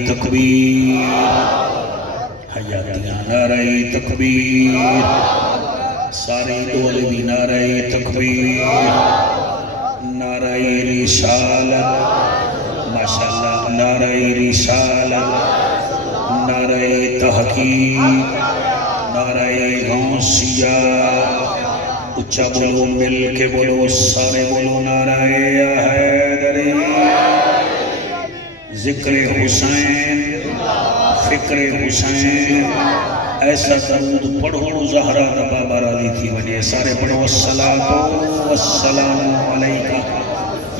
تکبیر حیاتیاں نعرہ تکبیر سارے دول بھی نعرہ تکبیر نعرہ رسالت ماشاءاللہ نعرہ رسالت نعرہ تحقیق نعرہ غوثیہ اچھا بولو مل کے بولو سارے بولو نعرہ حیدری ذکر حسین فکر حسین ایسا درود پڑھو زہرا بابا راضی تھی وجہ سارے پڑھو الصلاۃ والسلام علیکہ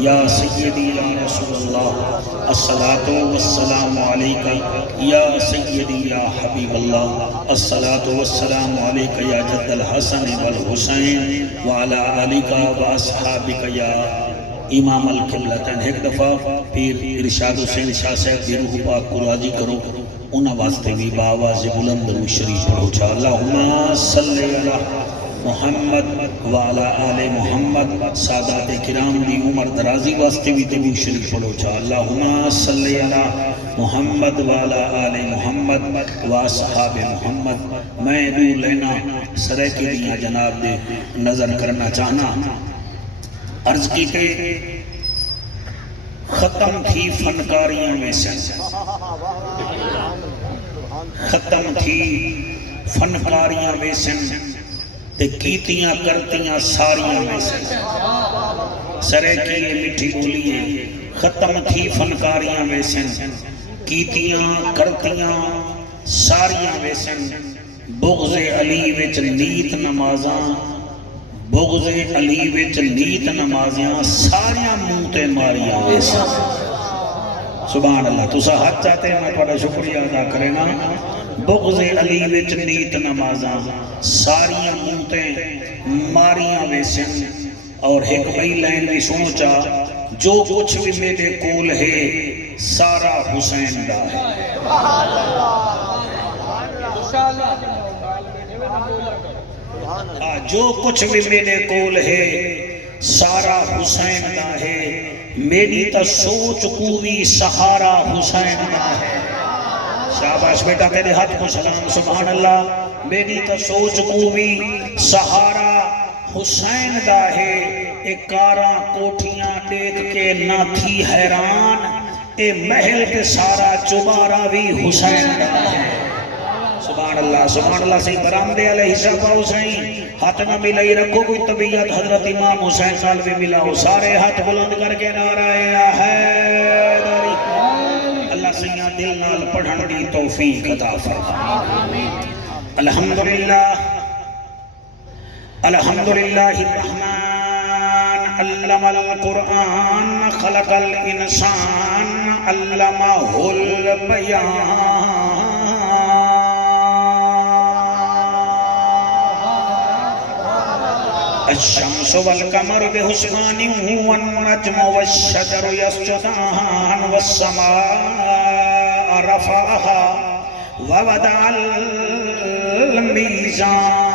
یا سیدی یا رسول اللہ الصلاۃ والسلام علیکہ یا سیدی یا حبیب اللہ الصلاۃ والسلام علیکہ یا جد الحسن والحسین وعلی آلکہ واصحابکہ یا امام القبلتین ایک دفعہ پھر ارشاد حسین شاہ صاحب دی روح پاک کو راضی کرو انہاں واسطے بھی باواز بلند و شریف پڑھو چاہ اللہم صلی علی محمد وعلی آل محمد سادات کرام دی عمر درازی واسطے بھی درود شریف پڑھو چاہ اللہم صلی علی محمد وعلی آل محمد واصحاب محمد میں دور لینا سرائکی دیا جناب دے نظر کرنا چاہنا عرض کی کہ ختم تھی فنکاریاں میں سے ختم تھی فنکاریاں میں سے تے کیتیاں کرتیاں ساریاں میں سے سرے کی یہ مٹھی بولیے ختم تھی فنکاریاں میں سے کیتیاں کرتیاں ساریاں میں سے بغض علی وچ نیت نمازاں بغض علی وچ نیت نمازیاں ساریاں منتے ماریاں ویسا سبحان اللہ تسا حد چاہتے ہیں میں تھوڑا شکریہ ادا کرنا بغض علی وچ نیت نمازاں ساریاں منتے ماریاں ویسا اور ایک بھئی لین بھی سوچا جو کچھ بھی میرے کول ہے سارا حسین دا ہے جو کچھ بھی میرے کول ہے سارا حسین دا ہے میری تا سوچ کو بھی سہارا حسین دا ہے شاباش بیٹا تیرے ہاتھ کو سلام سبحان اللہ میری تا سوچ کو بھی سہارا حسین دا ہے ایک کارا کوٹھیاں دیکھ کے نہ تھی حیران اے محل کے سارا چبارا بھی حسین دا ہے سبحان اللہ صحیح برامدے علیہ صحابہ حسین ہاتھ نہ ملائی رکھو کوئی طبیعت حضرت امام حسین سال بھی ملا ہو سارے ہاتھ بلند کر کے نعرہ حیدری اللہ سیاں دل نال پڑھن دی توفیق عطا فرما الحمدللہ الرحمن علم القرآن خلق الانسان علمہ البیان الشمس والقمر بحسبان والنجم والشجر يسجدان والسماء رفعها ووضع الميزان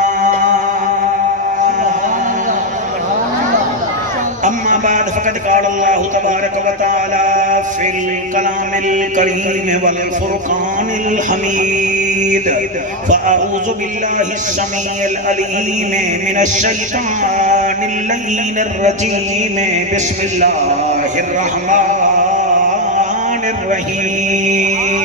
اما بعد فقد قال الله تبارك وتعالى في الكلام الكريم والفرقان الحميد فأعوذ بالله السميع العليم من الشيطان اللعين الرجيم بسم الله الرحمن الرحيم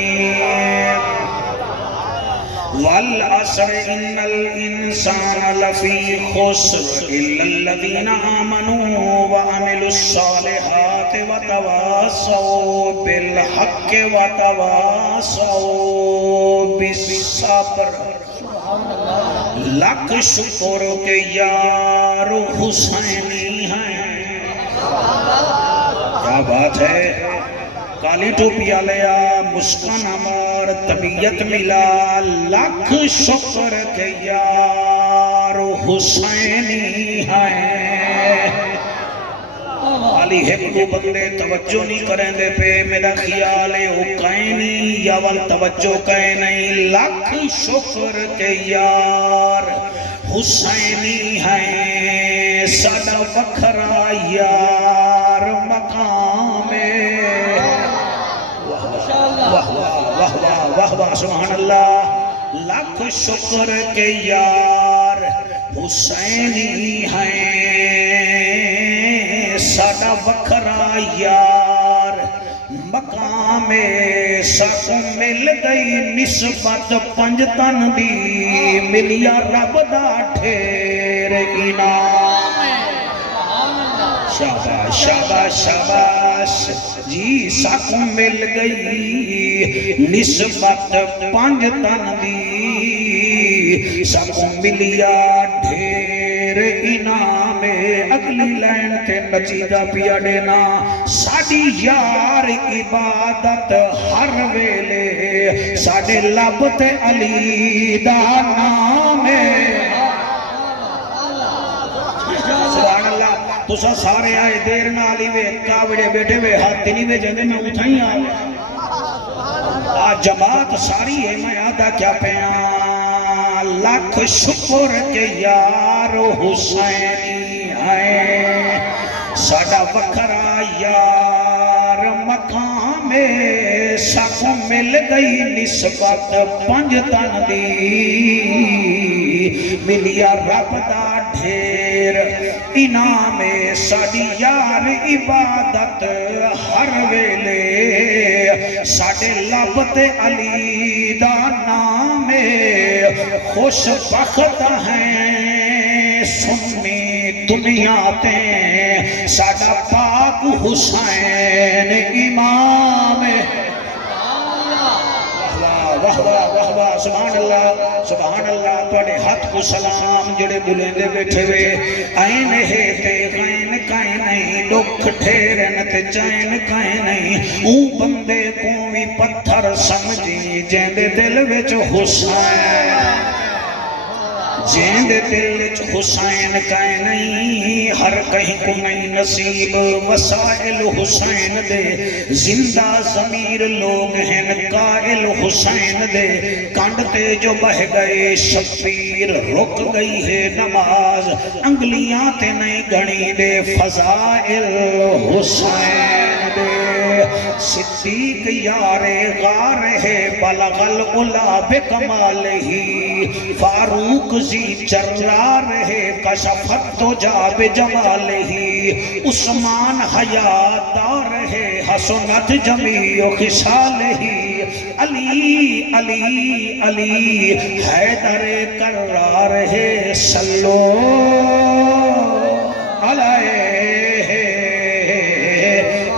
والعصر إن الإنسان لفي خسر إلا الذين آمنوا وعملوا الصالحات وتواصوا بالحق وتواصوا بالصبر لاکھ شکر کے یار حسینی ہیں کیا بات ہے کالی ٹوپی لیا مسکن ہمار طبیعت ملا لاکھ شکر کے یار حسینی ہیں علی ایک دو بندے توجہ نہیں کریں دے پہ میرا خیال ہے وہ کہیں نہیں یا وال توجہ کہیں نہیں لاکھ شکر کے یار حسینی ہیں ساڈا وکھرا یار مقام ہے واہ واہ واہ واہ سبحان اللہ لاکھ شکر کے یار حسینی ہیں ساڈا وکھرا یار مقام ساکو مل گئی نسبت پنج تن دی ملیا رب دا ڈھیر انعام شاباش شاباش شاباش جی ساکو مل گئی نسبت پنج تن دی ساکو ملیا ڈھیر انعام اگلی لین تے نچیدہ پیا دینا ساڑی یار عبادت ہر ویلے ساڑے لب تے علی دا نام سبحان اللہ تسا سارے آئے دیر نالی وے کاوڑے بیٹھے وے ہاتھ نہیں وے جاندے میں اٹھائیں آئے آج جماعت ساری ہے میں آدھا کیا پیاں لاکھ شکر کے یار حسینی ہیں ساڑا وکھرا یار مقام ساکو مل گئی نسبت پنج تن دی ملیا رب دا ڈھیر انعام ساڑی یار عبادت ہر ویلے ساڑے لب تے علی دا نام خوش بخت ہیں سنی دنیا تے ساڑا پاک حسین امام واہ واہ واہ واہ سبحان اللہ توڑے ہاتھ کو سلام جڑے بلندے بیٹھے وے آئین ہے تے غین کائیں نہیں دکھ ٹھیرن تے چین کائیں نہیں اون بندے کوئی پتھر سمجھی جیندے دل وچ حسین جیندے دل وچ حسین کائیں نہیں ہر کہیں کو نہیں نصیب وسائل حسین دے زندہ ضمیر لوگ ہیں قائل حسین دے کانڈتے جو بہ گئے شبیر رک گئی ہے نماز انگلیاں تے نہیں گھڑی دے فضائل حسین دے صدیق یار غار ہے بلغ العلا بکمال ہی فاروق زی چرلا رہے کشفت تو جا بجمال ہی عثمان حیات دار ہے حسنت جمیع خصال ہی علی علی علی حیدر کرار ہے صلو علیہ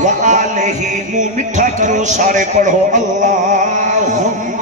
وآلہ منہ مٹھا کرو سارے پڑھو اللہم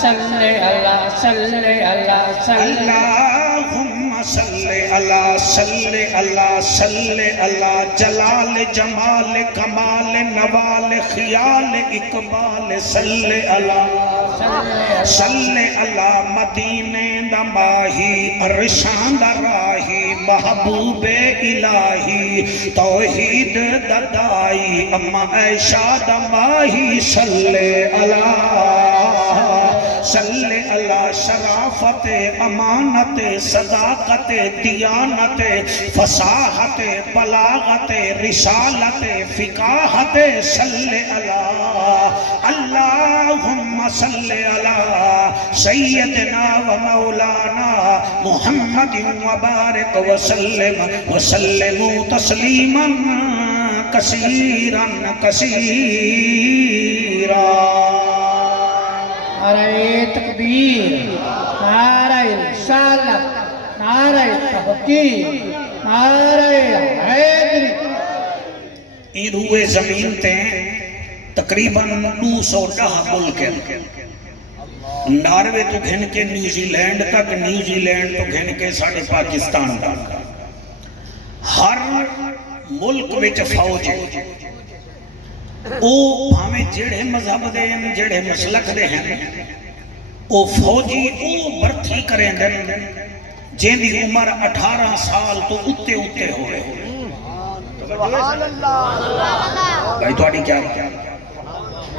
صلی اللہ صلی اللہ صلی اللہم صلی اللہ صلی اللہ صلی اللہ جلال جمال کمال نوال خیال اقبال صلی اللہ صلی اللہ مدینے دا ماہی ارشان دا راہی محبوب الہی توحید دا دائی اما عائشہ دا ماہی صلی اللہ صلی اللہ شرافت امانت صداقت دیانت فصاحت بلاغت رسالت فقاحت صلی اللہ اللہم صلی اللہ سیدنا و مولانا محمد وبارک وسلم تسلیما کثیرا کثیرا نعرہ تکبیر نعرہ رسالت نعرہ تحقیق نعرہ حیدری این روئے زمین تے تقریباً 210 ملک ہیں ناروے تو گھن کے نیوزی لینڈ تک نیوزی لینڈ تو گھن کے ساڑھے پاکستان تک ہر ملک وچ فوج ہے او ہمیں جڑے مذہب دے ہیں جڑے مسلک دے ہیں او فوجی او برتھی کریں دن جن دی عمر 18 سال تو اتے اتے ہوئے سبحان اللہ بھائی تو آڑی کیا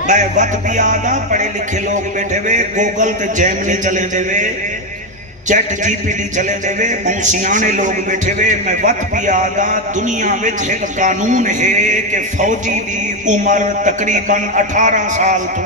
میں وقت بھی آدھا پڑھے لکھے لوگ بیٹھے ہوئے گوگل تے جیمنی چلے دے ہوئے چیٹ جی پی ڈی چلے دے ہوئے موسیانے لوگ بیٹھے ہوئے میں وقت بھی آدھا دنیا میں ایک قانون ہے کہ فوجی دی عمر تقریباً 18 سال تو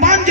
5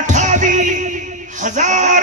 28,000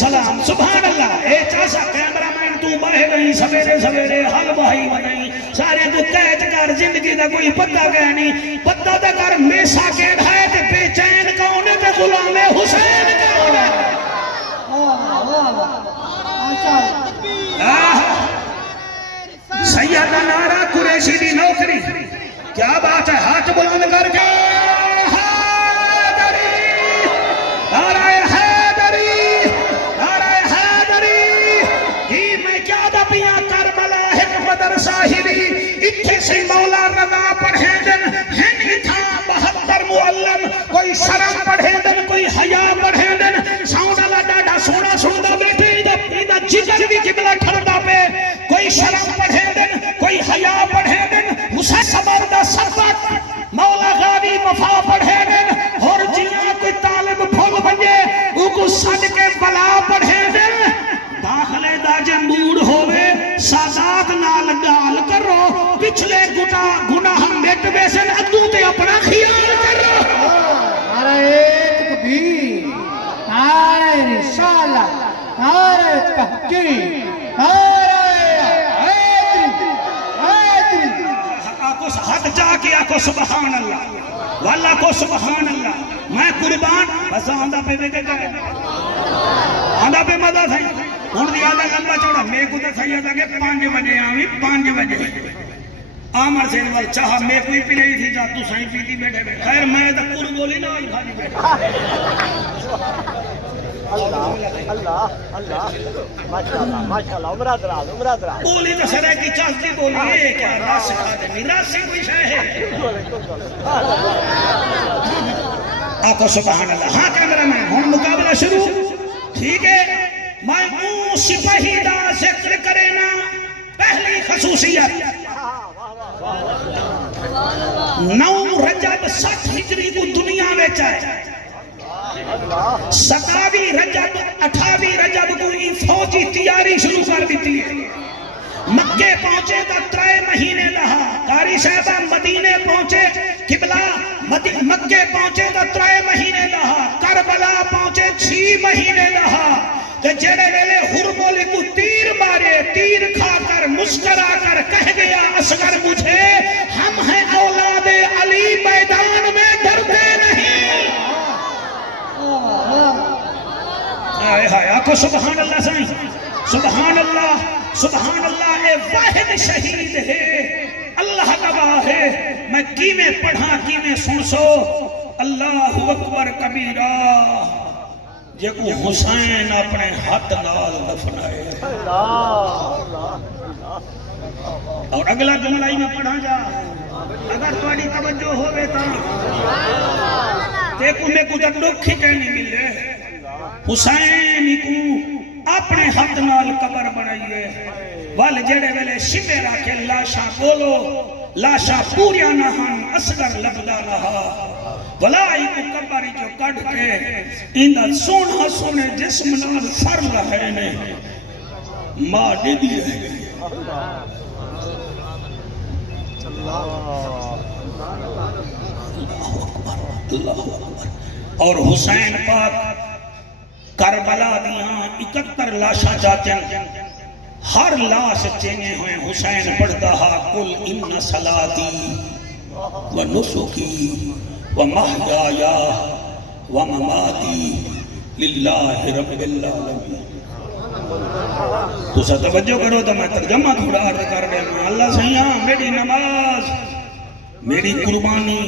سلام سبحان اللہ اے چاسا کیمرہ مین تو باہے گئی سویرے سویرے حل بھائی بنائی سارے تو قید کر زندگی دا کوئی پتہ گیا نہیں پتہ دا کر میسا کے ڈھائے تے بے چین کون ہے تے غلام حسین کون ہے سیدہ نارا قریشی دی نوکری کیا بات ہے ہاتھ بلند کر کے اتھے سے مولا رضا پڑھیں دن ہن اتھا 72 معلم کوئی شرم پڑھیں دن کوئی حیاء پڑھیں دن ساؤنڈ اللہ ڈاڈا سونا سندا بیٹھے ایدہ جگر بھی جبلا ٹھردا پہ کوئی شرم پڑھیں دن کوئی حیاء پڑھیں دن اسے صبر دا سبق مولا غاوی وفا پڑھیں دن اور جیاں کوئی طالب پھول بنجے او کو صد کے بلا پڑھیں دن داخلے دا جمبور ہوئے سازات نال گال کرو پچھلے گناہ مٹ بیسن ادو تے اپنا خیال کرو نعرہ تکبیر نعرہ رسالہ نعرہ تحقیق نعرہ حیدری آکو حد جا کے آکو سبحان اللہ واللہ کو سبحان اللہ میں قربان بس آندہ پہ بیٹے گئے آندہ پہ مدہ تھا ہون دی آدھا لمبا چوڑا میں کو تو سید آگے 5 بجے آویں 5 بجے آمر سے انوال چاہا میں کوئی پی نہیں تھی جا تو سائیں پیتی بیٹھے بیٹھے خیر میں تو کور بولی نہ آئی کھا دی بیٹھے اللہ ماشاءاللہ عمرہ دراز بولی تو سرے کی چاہتی بولی ہے کیا راس سکھا دے میراس سے کوئی شاہ ہے آقا سبحان اللہ ہاں کیمرہ میں ہون مقابلہ شروع ٹھیک ہے میں اون سپاہی دا ذکر کرے نا پہلی خصوصیت 9 رجب 60 ہجری کو دنیا میں چاہے 27 رجب 28 رجب کو یہ فوجی تیاری شروع کر دیتی ہے مکے پہنچے تا 3 مہینے لہا قاری صاحبہ مدینے پہنچے قبلہ مکے پہنچے تا 3 مہینے لہا کربلا پہنچے 6 مہینے لہا کہ جڑے ویلے حرمولی کو تیر مارے تیر کھا کر مسکرا کر کہہ گیا اصغر مجھے ہم ہیں اولاد علی میدان میں ڈرتے نہیں آئے ہائے آکو سبحان اللہ سائیں سبحان اللہ اے واحد شہید ہے اللہ گواہ ہے میں کیویں پڑھا کیویں سن سو اللہ اکبر کبیرہ جے کو حسین اپنے ہاتھ نال دفنائے اور اگلا جملہ ہی میں پڑھا جا اگر تھوڑی توجہ ہوئے تا تے کو میں کو دکھ ہی کہنی ملے حسین کو اپنے ہاتھ نال قبر بنائیے وال جڑے ویلے شبے راکے لاشاں بولو لاشاں پوریا نہ ہن اصغر لبدا رہا ولائی کو قبر جو کڑ کے اندہ سونا سونے جسم نال سر رہے نے ماں دے دیئے ہیں اللہ اکبر اور حسین پاک کربلا دیاں 71 لاشاں جاتے ہیں ہر لاش چینے ہوئے حسین پڑھتا ہا کل ان صلاتی و نسکی و محیایا و مماتی للہ رب العالمین تو سا توجہ کرو تو میں ترجمہ تھوڑا عرض کر رہے ہیں اللہ سیاں میری نماز میری قربانی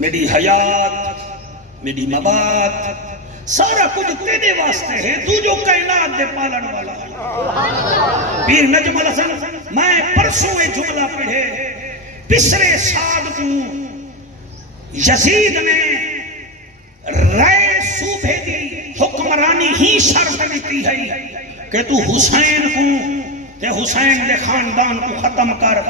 میری حیات میری مبات سارا کچھ تیرے واسطے ہے تو جو کائنات دے پالن والا ہے پیر نجم الحسن میں پرسوں ایک جملہ پڑھے پسرے سعد کو یزید نے رائے صوبے دی حکمرانی ہی شرط دیتی ہے کہ تو حسین کو تے حسین دے خاندان کو ختم کر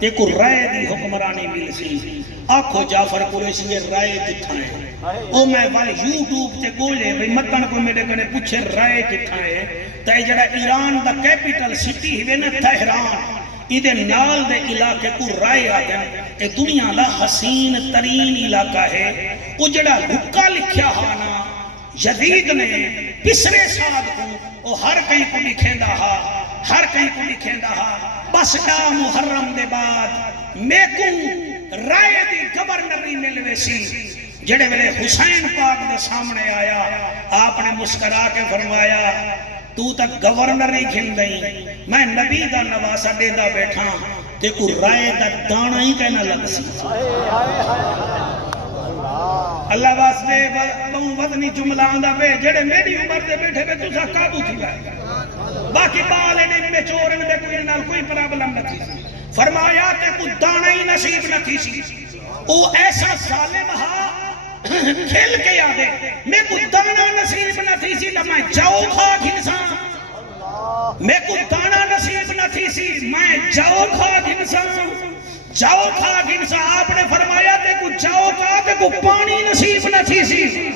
تے کو رائے دی حکمرانی مل سی آکھو جعفر قریشی یہ رائے کتھا ہے او میں والی یوٹیوب تے گولے بھئی متن کو میرے کنے پوچھے رائے کتھا ہے تے جڑا ایران دا کیپیٹل سٹی ہوئے نا تہران ایدے نال دے علاقے کو رائے آگیا اے دنیا دا حسین ترین علاقہ ہے او جڑا رکا لکھیا ہانا یزید نے پسرے ساتھ کو وہ ہر کئی کو لکھیں ہا ہر کئی کو لکھیں ہا بس ڈا محرم دے بعد میں کو رائے دی گورنری ملوے سی جڑے ویلے حسین پاک دے سامنے آیا آپ نے مسکرا کے فرمایا تو تک گورنر ہی کھل دئی میں نبی دا نواسا دے دا بیٹھا تے کو رائے دا دانا ہی کہنا لگ سی اللہ واسطے بہوں وزنی جملہ آندہ بے جڑے میری عمر دے بیٹھے بے تُسا قابو تھی گئے باقی بالے نے میں چورن دے کوئی نال کوئی پرابلم نہ تھی فرمایا تے کو دانا ہی نصیب نہ تھی سی او ایسا ظالم ہا کھل کے یادے میں کو دانا نصیب نہ تھی سی لما جاؤ کھاک انسان میں کو دانا نصیب نہ تھی سی میں جاؤ کھاک انسان جاؤ کھاک انسان آپ نے فرمایا تے کو جاؤ کھاک تے کو پانی نصیب نہ تھی سی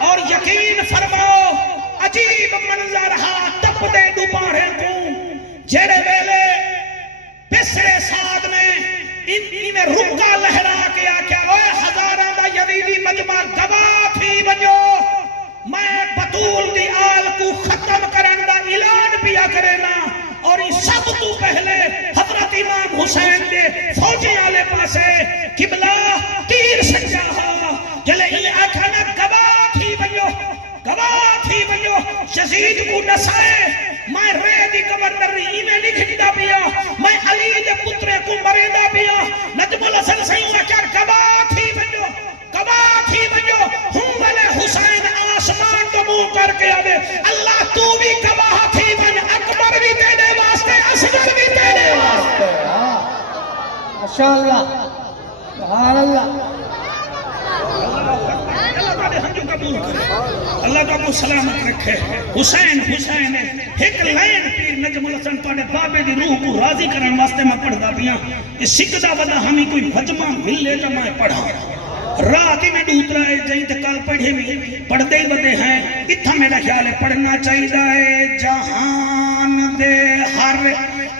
اور یقین فرماؤ عجیب منظر ہا تپ دے دوبارے کو جڑے ویلے پسرے ساتھ نے ان میں رکا لہرا کے آکیا اوے ہزاراں دا یزیدی مجمع گواہ تھی بنو میں بطول دی آل کو ختم کرن دا اعلان پیا کرینا اور یہ سب تو پہلے حضرت امام حسین دے فوجی آلے پاسے قبلہ تیر سجا ہا جلے ہی آکھانا گواہ تھی بنو یزید کو نسائے میں رے دی گورنری میں لکھتا پیا میں علی دے پترے کو مریدہ پیا نجم الحسن سیوں کیا گواہ تھی بنو ہوں والے حسین آسمان تو منہ کر کے آوے اللہ تو بھی گواہ تھی بن اکبر بھی تیرے واسطے اصغر بھی تیرے واسطے ماشاءاللہ سبحان اللہ اللہ کا کو سلامت رکھے حسین ایک لائن پیر نجم الحسن توڑے بابے دی روح کو راضی کرن واسطے میں پڑھ دا پیا یہ سکدہ ودا ہمیں کوئی وجمہ ملے تو میں پڑھا رات ہی میں دوترا ہے جائیں تے کال پڑھے بھی پڑھ دے بدے ہیں اتھا میرا خیال ہے پڑھنا چاہیے ہے جہان دے ہر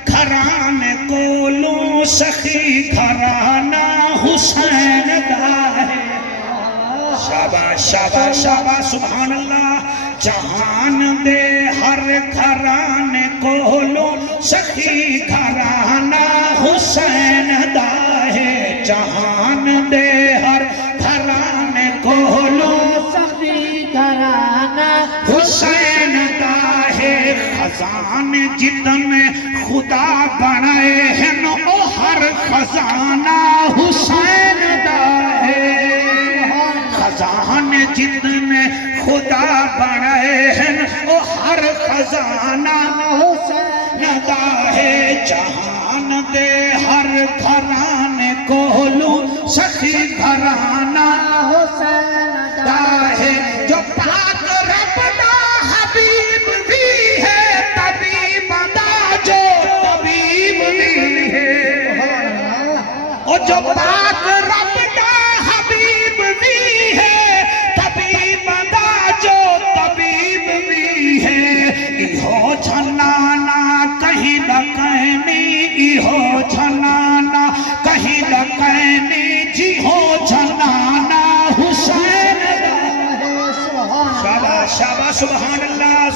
گھرانے کولوں سخی گھرانہ حسین دا ہے شاباش شاباش شاباش سبحان اللہ جہان دے ہر گھرانے کولوں سخی گھرانہ حسین دا ہے جہان دے ہر گھرانے کولوں سخی گھرانہ حسین دا ہے خزان جتن خدا بنائے ہیں او ہر خزانہ حسین دا ہے خزان جتن خدا بنائے ہیں او ہر خزانہ حسین دا ہے جہان دے ہر گھرانے کولوں سخی گھرانہ حسین دا ہے جو پاک رب دا حبیب بھی ہے طبیب دا جو طبیب بھی ہے اور جو پاک رب دا حبیب بھی ہے طبیب دا جو طبیب بھی ہے ایہو جھنانا کہیں نہ کہنی ایہو جھنانا کہیں نہ کہنی جی ہو جھنانا حسین دا شاباش شاباش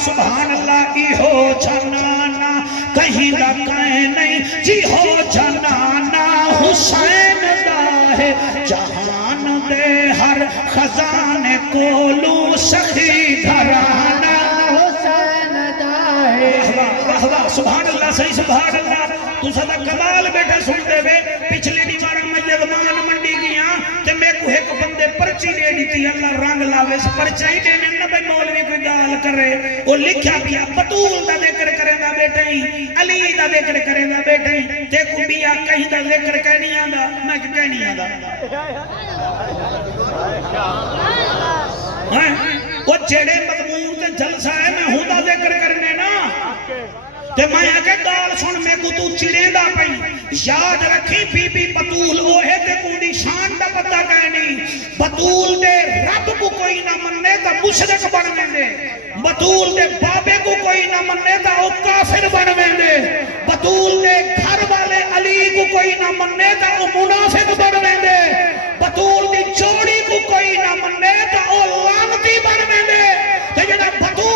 سبحان اللہ ایہو جھنانا کہیں نہ کہنی جی ہو جھنانا حسین دا ہے جہان دے ہر خزانے کولوں سخی گھرانہ حسین دا ہے واہ واہ سبحان اللہ صحیح سبحان اللہ تو سدا کمال بیٹھا سن دے بے پچھلے دیوارا میں یغمان منڈی گیا تے میں کو ایک بندے پرچی دے دیتی اللہ رنگ لاوے اس پرچائی دینے نہ بھئی مولوی کوئی گال کرے وہ لکھا پیا بطول دا ذکر کرے دا بیٹھے ہی علی دا ذکر کرے دا بیٹھے ہی تے کو بیا کہیں دا ذکر کہنی آندا میں کہنی آندا وہ جڑے مضمون تے جلسہ ہے میں ہوں دا ذکر کرنے نا تے میں آگے گال سن میں کو تو چڑے دا پئی یاد رکھی بی بی بطول اوہے تے کو دی شان دا پتہ کہنی بطول دے رب کو کوئی نہ مننے تا مشرک بننے دے بطول دے بابے کو کوئی نہ مننے تا او کافر بننے دے بطول دے گھر والے علی کو کوئی نہ مننے تا او منافق بننے دے بطول دی جوڑی کو کوئی نہ مننے تا او لعنتی بننے دے تے جنہ بطول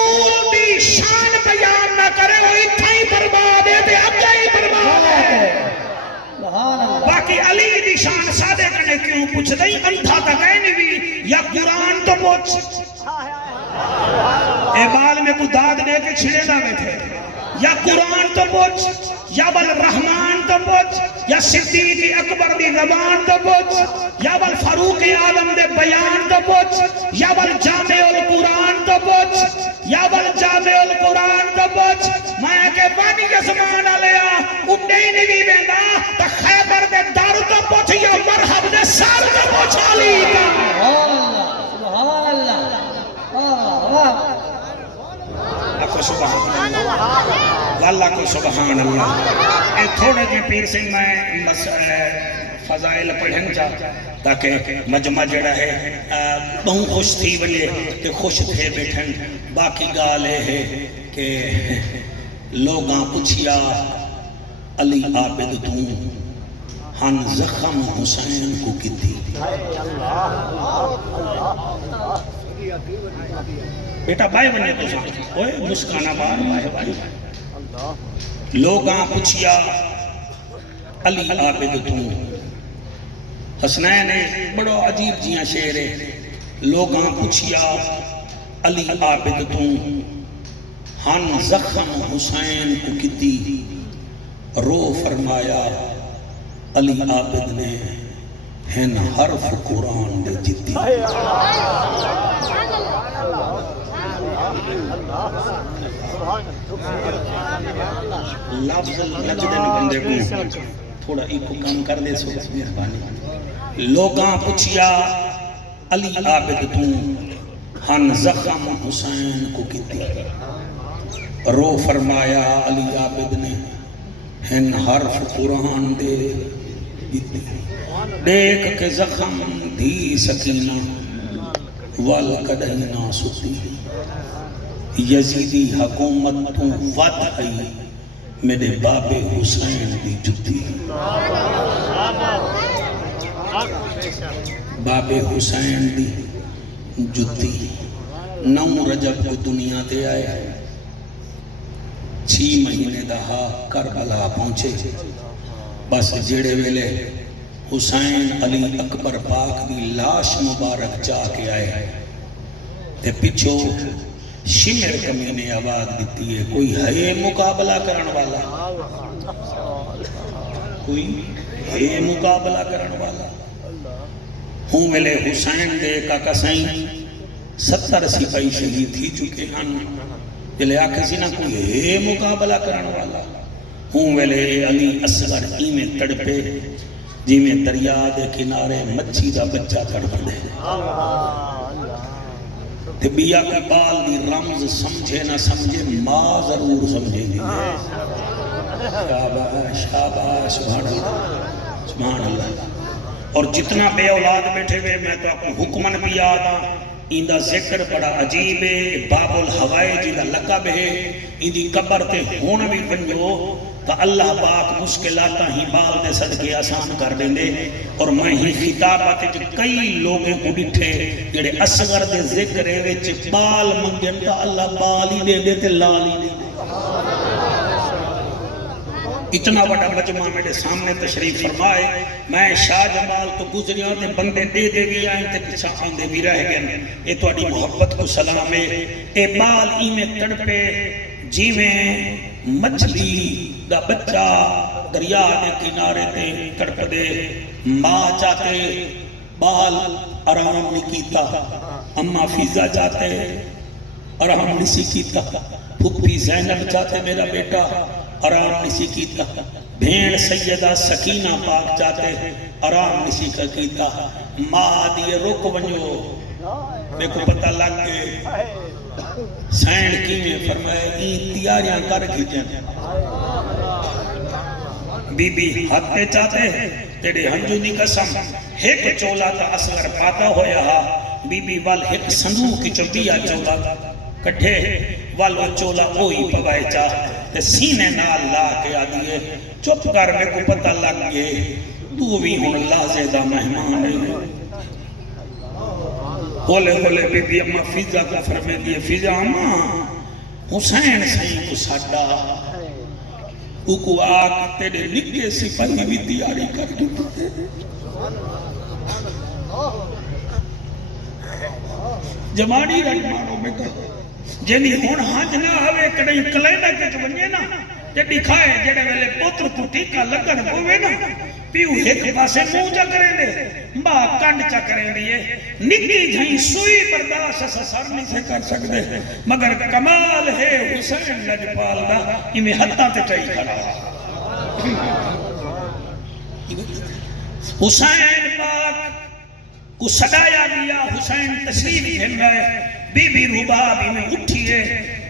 پوچھ اے بال میں کو داد دے کے چھڑے نہ بیٹھے یا قرآن تو پوچھ یا بل رحمان تو پوچھ یا صدیق اکبر دی زبان تو پوچھ یا بل فاروق اعظم دے بیان تو پوچھ یا بل جامع القرآن تو پوچھ یا بل جامع القرآن تو پوچھ میں کہ بانی جسمان علیہ اٹھے ہی نہیں بیندہ تا خیبر دے دار تو پوچھ یا مرحب دے سار تو پوچھ علی کا سبحان اللہ واہ کو سبحان اللہ واللہ کو سبحان اللہ اے تھوڑے جی پیر سنگھ میں فضائل پڑھن جا تاکہ مجمع جڑا ہے بہت خوش تھی بلے کہ خوش تھے بیٹھن باقی گالے ہے کہ لوگاں پوچھیا علی عابد تو ہن زخم حسین کو کتی بیٹا بھائی بنے تو ساتھ اوئے مسکانہ بار بھائی لوگاں پوچھیا علی عابد تو حسنین بڑو عجیب جیاں شعر ہے لوگاں پوچھیا علی عابد تو ہن زخم حسین کو کتی رو فرمایا علی عابد نے ہن حرف قرآن دے جتی لفظ لجدن بندے کو تھوڑا ایک کام کر دے سو مہربانی لوگاں پوچھیا علی عابد تو ہن زخم حسین کو کتی رو فرمایا علی عابد نے ہن حرف قرآن دے جتی دیکھ کے زخم دھی سکینہ وال کدھینا ستی یزیدی حکومت تو ود آئی میرے باب حسین دی جتی باب حسین دی جتی 9 رجب کو دنیا دے آئے 6 مہینے دہا کربلا پہنچے بس جڑے ویلے حسین علی اکبر پاک دی لاش مبارک جا کے آئے تے پچھو شمر کمینے آواز دیتی ہے کوئی ہے مقابلہ کرن والا کوئی ہے مقابلہ کرن والا ہوں ملے حسین دے کا کسائیں 70 سپاہی شہید تھی چکے ہیں جلے آکھے سی نا کوئی ہے مقابلہ کرن والا ہوں ملے علی اصغر ایمیں تڑپے جی میں دریا دے کنارے مچھی دا بچہ تڑپ دے تے بیا کوئی بال دی رمز سمجھے نہ سمجھے ماں ضرور سمجھے دی شاباش شاباش سبحان اللہ سبحان اللہ اور جتنا بے اولاد بیٹھے ہوئے میں تو آپ کو حکمن بھی یاد ہاں ایندہ ذکر بڑا عجیب ہے باب الحوائے جی دا لقب ہے ایندی قبر تے ہونا بھی بنجو تو اللہ پاک مشکلاتاں ہی بال دے صدقے آسان کر دیں دے اور میں ہی خطابات جو کئی لوگیں کو ڈٹھے جڑے اصغر دے ذکرے وچ بال منگن تا اللہ بال ہی دے دے تے لال ہی دے دے اتنا بڑا مجمع میرے سامنے تشریف فرمائے میں شاہ جمال تو گزریاں تے بندے دے دے بھی آئیں تے پچھا آندے بھی رہ گئے اے تو اڈی محبت کو سلام ہے اے بال ہی میں تڑپے جی میں مچھلی دا بچہ دریا دے کنارے تے تڑپ دے ماں چاہتے بال آرام نہیں کیتا اماں فیضا چاہتے آرام نہیں کیتا پھپھی زینب چاہتے میرا بیٹا آرام نہیں کیتا بھین سیدہ سکینہ پاک چاہتے آرام نہیں کیتا ماں دیئے رک ونجو میرے کو پتہ لگ گئے سین کی میں فرمائے این تیاریاں کر گھجن بی بی ہاتھے چاہتے ہیں تیرے ہنجو دی قسم ایک چولا تا اصغر پاتا ہویا ہا بی بی وال ایک صندوق کی چوبیا چولا کٹھے وال وہ چولا اوہی پوائے چاہ تے سینے نال لا کے آدھئے چپ کر میں کو پتہ لگ گئے تو بھی ہون اللہ زیدہ مہمان ہے ہولے ہولے بی بی اماں فیضا کو فرمے دیئے فیضا اماں حسین سائیں کو ساڑا کو آگ تیرے نکے سپاہی بھی تیاری کر دی جمانی رج مارو بیٹا جنی ہون ہانج نہ آوے کڑیں کلینہ کے جو بنجے نا جڑی کھائے جڑے ویلے پوتر کو ٹیکا لگن ہوئے نا پیو ایک پاسے منہ چا کریں دے ماں کنڈ چا کریں دیئے نکی جھائیں سوئی برداشت سر نہیں سے کر سکتے مگر کمال ہے حسین لجپال دا یہ حتہ تے ٹائی کھڑا حسین پاک کو صدایا دیا حسین تشریف بھیل گئے بی بی ربابی میں اٹھئے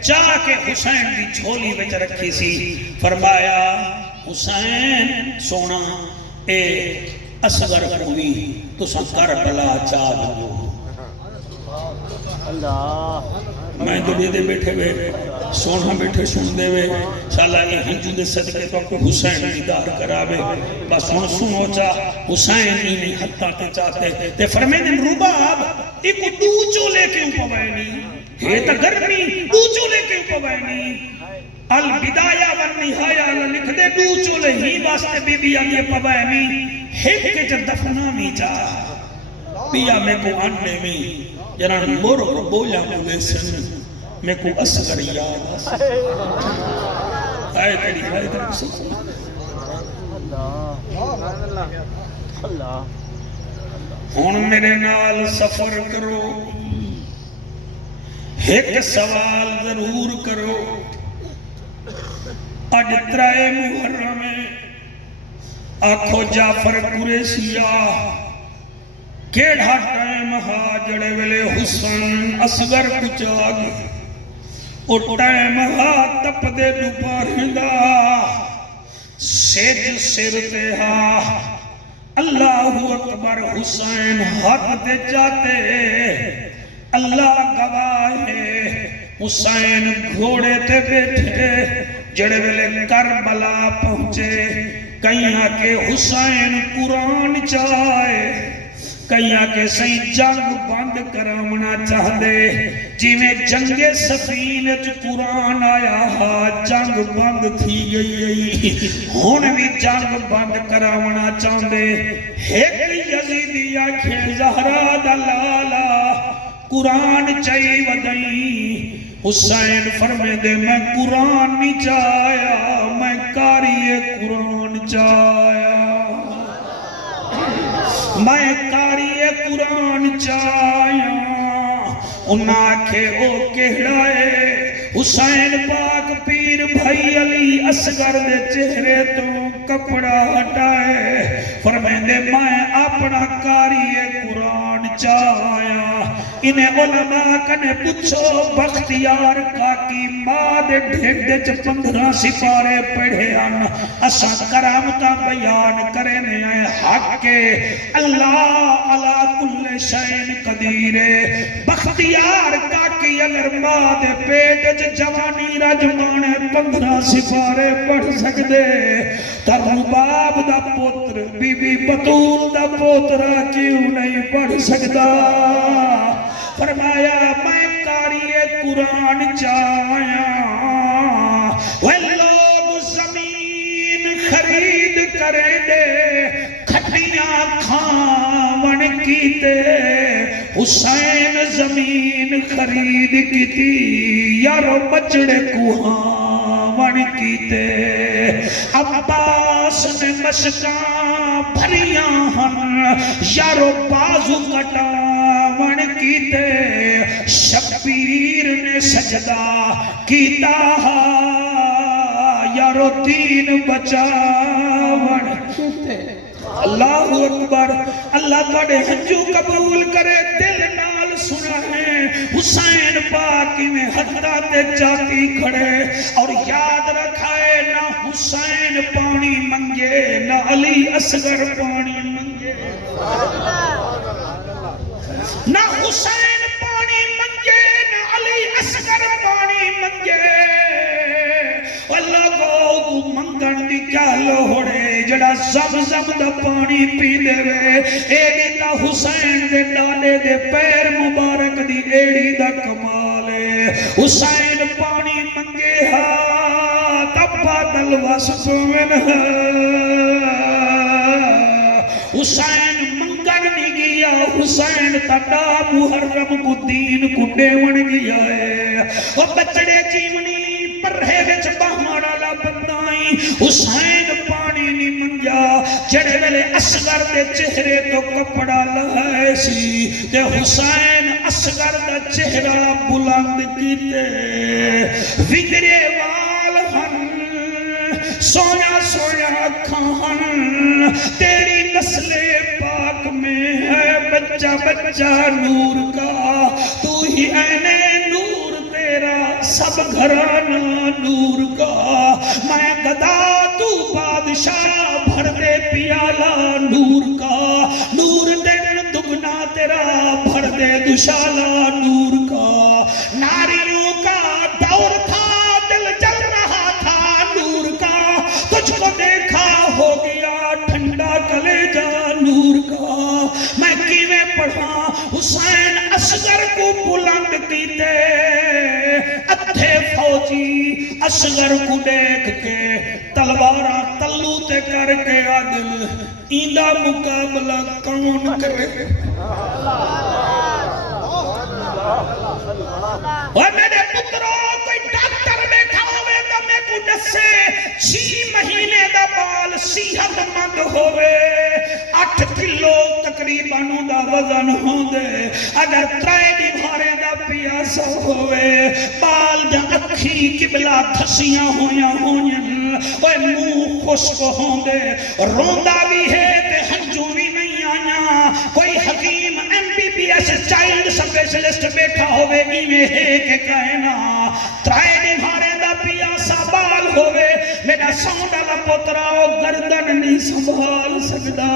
چاہ کے حسین دی جھولی وچ رکھی سی فرمایا حسین سونا اے اصغر ہوئی تو سا کربلا چاہ دو میں تو دے بیٹھے ہوئے سونا بیٹھے سن دے وے شاءاللہ یہ ہنجو دے صدقے تو کو حسین دیدار کراوے بس سنو چاہ حسین ہی نہیں حتہ تے چاہتے تے فرمین رباب ایک دو چولے کیوں پوائنی ہے تا گرمی دو چولے کیوں پوائنی البدایہ والنہایہ لکھ دے دو چولے ہی واسطے بی بی آگے پوائنی ہیک کے جب دفنا می چاہ بیا میں کو آنے میں جنان مور کو بولا مولے سن میں کو اصغر یاد آئے تیری اللہ ہون میرے نال سفر کرو ایک سوال ضرور کرو اج ترائے محرم آنکھو جعفر قریشیہ کیڑا ٹائم ہا جڑے ویلے حسین اصغر کچھ آگے او ٹائم ہا تپ دے دوپہرندا سیج سر تے ہا اللہ اکبر حسین ہاتھ دے جاتے اللہ گواہ ہے حسین گھوڑے تے بیٹھے جڑے ویلے کربلا پہنچے کہیں آکے حسین قرآن چاہے کہیں آکے صحیح جنگ بند کرامنا چاہ دے جی میں جنگ سفینت قرآن آیا ہا جنگ بند تھی گئی ہون بھی جنگ بند کرامنا چاہ دے ایک یزیدی آکھے زہرہ دلالا قرآن چاہی ودائیں حسین فرمے دے میں قرآن نہیں چاہیا میں کاری قرآن چاہیا میں کاری قرآن چاہیا انہاں آکھے او کہڑائے حسین پاک پیر بھائی علی اصغر دے چہرے تو کپڑا ہٹائے فرمیندے میں اپنا کاری قرآن چاہیا انہیں علماء کنے پچھو بختیار کا کی ماں دے ڈھیک دے 15 سپارے پڑھے آنا اساں کرامتا بیان کرنے آئے حق کے اللہ علا کل شین قدیر بختیار کا کی اگر ماں دے پیٹ جوانی رجمانے 15 سپارے پڑھ سکتے ترباب دا پوتر بی بی بطول دا پوترہ کیوں نہیں پڑھ سکتا فرمایا میں کاری قرآن چاہیا وہ لوگ زمین خرید کریں دے کھٹیاں کھاون کیتے حسین زمین خرید کیتی یارو بچڑے کوہاون کیتے عباس نے مشکاں بھریاں ہم یارو بازو کٹاون کیتے شبیر نے سجدہ کیتا یارو دین بچاون کیتے اللہ اکبر اللہ بڑے ہنجو قبول کرے دل نال سنا ہے حسین پاکی میں حتہ تے جاتی کھڑے اور یاد رکھائے نہ حسین پانی منگے نہ علی اصغر پانی منگے نہ حسین پانی منگے نہ علی اصغر پانی منگے اللہ کو منگن دی کیا لوڑے جڑا زمزم دا پانی پی دے وے ایڈی دا حسین دے ڈالے دے پیر مبارک دی ایڈی دا کمالے حسین پانی منگے ہاں تبا دل واسف من حسین منگن نہیں گیا یا حسین تاڈا محرم کو دین کو ڈیون گیا ہے او بچڑے جیونی پرہے وچ باہمڑ والا بندائی حسین پانی نہیں منگیا جڑے ویلے اصغر دے چہرے تو کپڑا لہائے سی تے حسین اصغر دا چہرہ بلند کیتے وگرے وال ہن سویا سویا کھان تیری نسل پاک میں ہے بچہ بچہ نور کا تو ہی عین نور تیرا سب گھرانہ نور کا میں گدا تو بادشاہ بھر دے پیالہ نور کا نور دن دگنا تیرا بھر دے دشالہ نور کا ناریوں کا دور تھا دل جل رہا تھا نور کا تجھ کو دیکھا ہو گیا ٹھنڈا کلیجہ نور کا میں کیویں پڑھا حسین اصغر کو بلند کیتے اتھے فوجی اصغر کو دیکھ کے تلوارہ تلو تے کر کے عادل ایندہ مقابلہ کون کرے اور میرے پتروں کوئی ڈاکٹر بیٹھا ہوئے تو میں کو دسے 6 مہینے دا بال صحت مند ہوئے 8 کلو تقریباً دا وزن ہوندے اگر 3 دیوارے دا پیاسا ہوئے بال دا اکھی قبلہ دھسیاں ہویاں ہویاں اوے منہ خشک ہوندے روندہ بھی ہے تے ہنجو بھی نہیں آیا کوئی حکیم MBBS چائلڈ سپیشلسٹ بیٹھا ہوئے ایویں ہے کہ کہنا 3 دیوارے دا پیاسا بال ہوئے میرا ساؤنڈ والا پوترا گردن نہیں سنبھال سکدا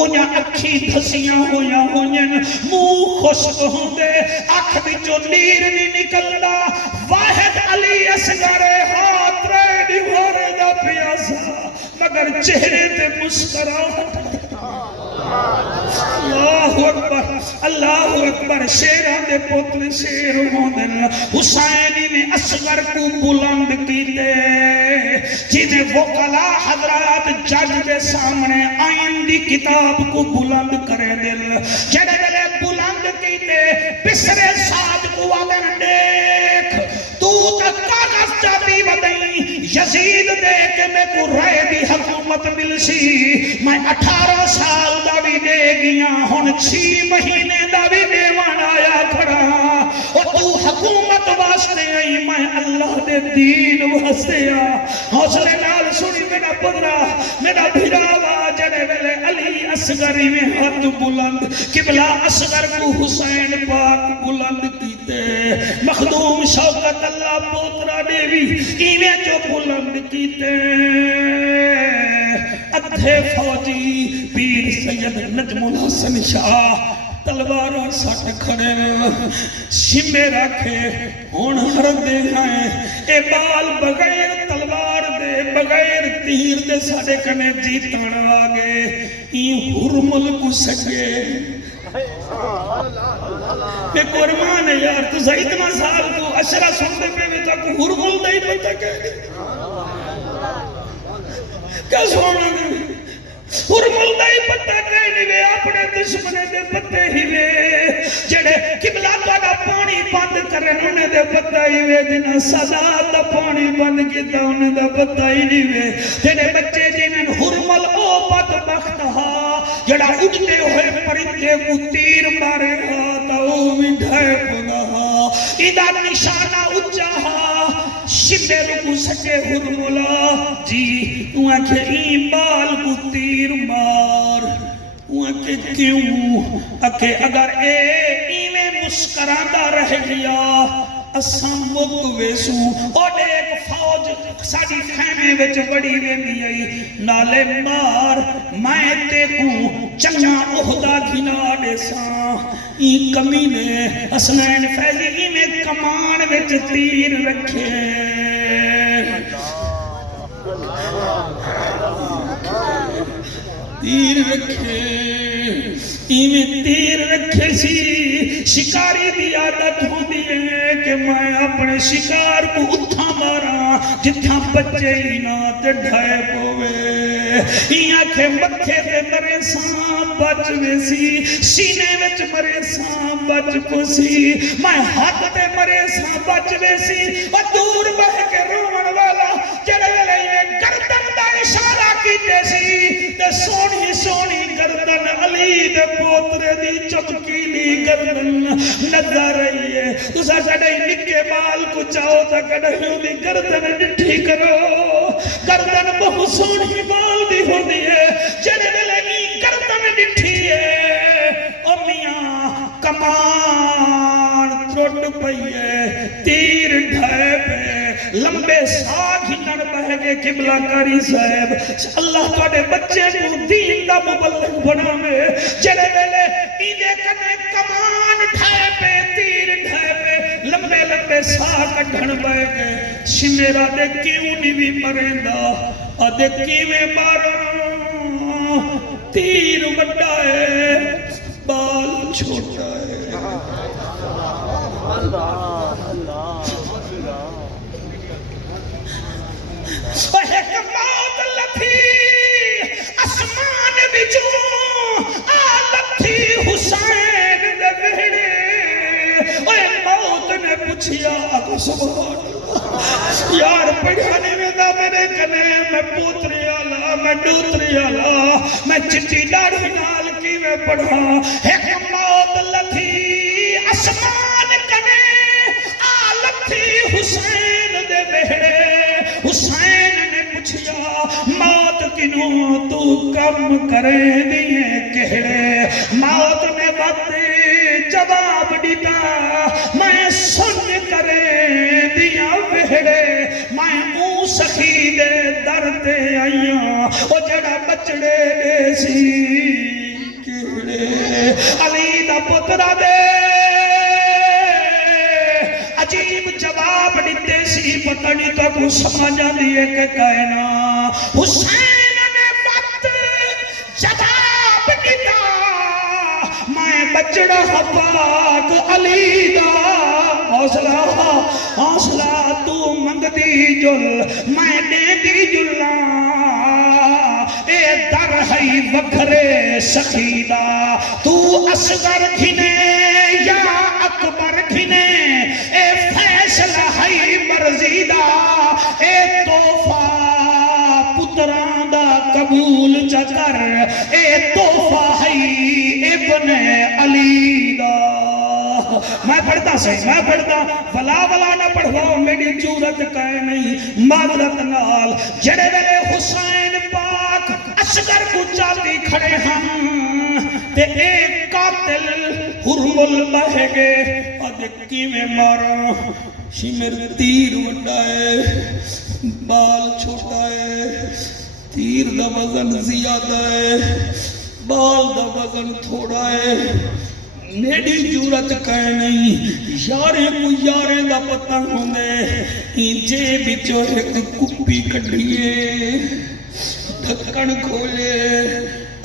انہاں اکھی دھسیاں ہویاں ہویاں منہ خشک ہوندے اکھ وچوں نیر نہیں نکلدا واحد علی اصغر ہاتھ 3 دیوارے دا پیاسا مگر چہرے تے مسکراہٹ اللہ اکبر شیران دے پوتر شیر ہوندن حسینی نے اصغر کو بلند کیتے جنہیں وکلا حضرات جج دے سامنے آئین دی کتاب کو بلند کرے دل جنہیں دلے بلند کیتے پسرے ساتھ کو آدن دیکھ تو تک کاغذ جاتی بدئی یزید دے کے میں کو رائے دی حکومت مل سی میں 18 سال دا بھی دے گیا ہن 6 مہینے دا بھی دیوان آیا کھڑا اور تو حکومت واسطے آئی میں اللہ دے دین واسطے آ حوصلے نال سنی میرا پدرا میرا بھراوا جڑے ویلے علی اصغری میں ہاتھ بلند قبلہ اصغر کو حسین پاک بلند کیتے مخدوم شوکت اللہ پوترا دیوی ایویں جو بلند کیتے ادھے فوجی پیر سید نجم الحسن شاہ تلواروں سٹ کھڑے شمے رکھے ہون ہر دے ہیں اے بال بغیر تلوار دے بغیر تیر دے ساڑے کنے جیتان آگے این حرمل کو سکے اے قرمان ہے یار تو اتنا سال تو اشرا سنتے پہ میں تک حرمل دائی پتہ کہے کیا سونا دے حرمل دائی پتہ کہنے وے اپنے دشمنے دے پتے ہی وے جڑے قبلہ توڑا پانی بند کرنے انہیں دے پتہ ہی وے جنہ سزا دا پانی بند کیتا انہیں دے پتہ ہی نہیں وے جڑے بچے جنہیں حرمل او بدبخت ہا جڑا اڑتے ہوئے پرندے کو تیر مارے ہا تا او بھی ڈھائے پنا ہا ادھا نشانہ اچھا ہا شبے رکو سکے حرملا جی اوہاں کے این بال کو تیر مار اوہاں کے کیوں اکھے اگر اے ایویں مسکراندہ رہ گیا اساں مکویسو اور ایک فوج ساڑی خیمے وچ بڑی ویندی آئی نالے مار میں تے کو چنگا اہدہ گھنا دے ساں این کمینے حسنین فیضی میں کمان وچ تیر رکھے تیر رکھے ایویں تیر رکھے سی شکاری بھی عادت ہوندی ہے کہ میں اپنے شکار کو اتھا مارا جتھاں بچے ہی نہ تے ڈھائے پوے ایاں کہ متھے تے مرے ساں بچ ویسی سینے وچ مرے ساں بچ پوسی میں ہاتھ تے مرے ساں بچ ویسی اور دور بہ کے رومن والا جڑے ویلے گردن دا اشارہ کیتے سی تے سونی سونی گردن علی دے پوترے دی چمکیلی گردن نظر رہی ہے تسا جڑے نکے بال کو چاہو تا کڈھیوں دی گردن ڈٹھی کرو گردن بہت سونی بال دی ہوندی ہے جڑے ویلے گردن ڈٹھی ہے او میاں کمان ترٹ پئی ہے تیر ڈھائے پہ لمبے ساکھ ہنن بہ گئے قبلہ کاری صاحب اللہ تواڈے بچے کو دین دا مبلغ بناوے جڑے ویلے ایدے کنے کمان ڈھائے پہ تیر ڈھائے پہ لمبے لمبے ساکھ ڈھن بہ گئے شمیرا دے کیوں نہیں بھی مریندا ادے کیویں ماراں تیر وڈا ہے بال چھوٹا ہے ایک موت لتھی اسمان بچوں آ لتھی حسین دے ویڑے اوے موت نے پوچھیا اگو سبحان اللہ یار پڑھانے میں دا میرے کنے میں پوتری آلا میں ڈوتری آلا میں چٹی ڈاڑھی نال کی میں پڑھا ایک موت لتھی اسمان کنے آ لتھی حسین دے ویڑے حسین نے پوچھیا موت کنوں تو کم کرے دیئے کہڑے موت نے وقت جواب دیتا میں سن کرے دیا وہڑے میں منہ سخی دے درتے آئیاں او جڑا بچڑے دے سی کہڑے علی دا پترہ دے عجیب جواب دیتے سی پتہ نہیں تو کو سمجھا دیئے کہ کہنا حسین نے وقت جواب دیتا میں بچڑا پاک علی دا حوصلہ تو منگ دی جل میں دے دی جلنا اے در ہے وکھرے سخیدہ تو اصغر کھنے یا اکبر کھنے اے فیصلہ ہے مرزیدہ اے تحفہ پتران دا قبول چکر اے تحفہ ہے ابن علی دا میں پڑھتا صحیح میں پڑھتا ولا نہ پڑھواؤ میری جورت کہے نہیں معذرت نال جڑے ویلے حسین پاک اصغر کو چاہتی کھڑے ہم تے ایک قاتل حرمل بہے گے ادھکی میں مارا شمر تیر وڈا ہے بال چھوٹا ہے تیر دا وزن زیادہ ہے بال دا وزن تھوڑا ہے میری جورت کہے نہیں یارے کو یارے دا پتہ ہوندے جے بچو ایک کپی کڑیے ڈھکن کھولے